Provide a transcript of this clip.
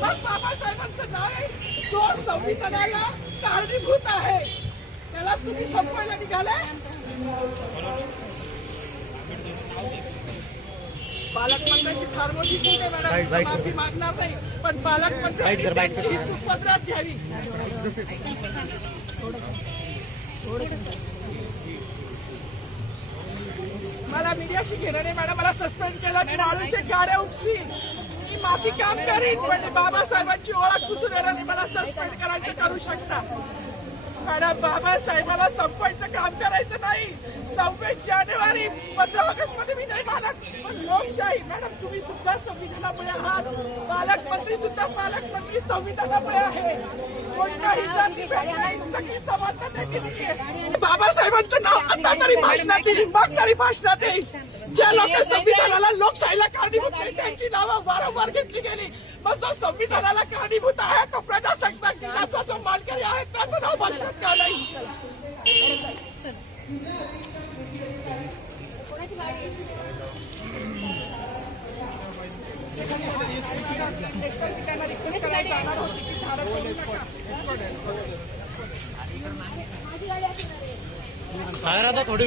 मग बाबासाहेबांचं नाव आहे जो संविधानाला कारणीभूत आहे त्याला तुम्ही संपवायला निघाले. पालकमंत्र्यांची फार मोठी चूक आहे मॅडम, माफी मागणार नाही, पण पालकमंत्र्यांची चूक पदरात घ्यावी. मला मीडियाशी घेणं नाही मॅडम, मला सस्पेंड केलं की वाळूचे गाड्या उपसी मी माती काम करीन, पण बाबासाहेबांची ओळख पुसून येणार नाही. मला सस्पेंड करायचं करू शकता मॅडम. बाबासाहेबाला संपवायचं काम करायचं नाही. 26 जानेवारी 15 ऑगस्ट मध्ये मी नाही मानत, पण लोकशाही मॅडम तुम्ही सुद्धा संविधानामुळे आहात. पालकमंत्री सुद्धा पालकमंत्री संविधानामुळे आहे. कोणताही जाती भेट नाही, सगळी समानता दिली आहे. बाबासाहेबांचं नाव आता तरी भाषणात येईल, मग तरी भाषणात येईल. ज्या लोक संविधानाला लोकशाहीला कारणीभूत नाही त्यांची नावं वारंवार घेतली गेली. मग जो संविधानाला कारणीभूत आहे तो प्रजासत्ताक दिनाचा जो मानकरी आहे त्याचं नाव भाषणात का नाही. सागरात थोडी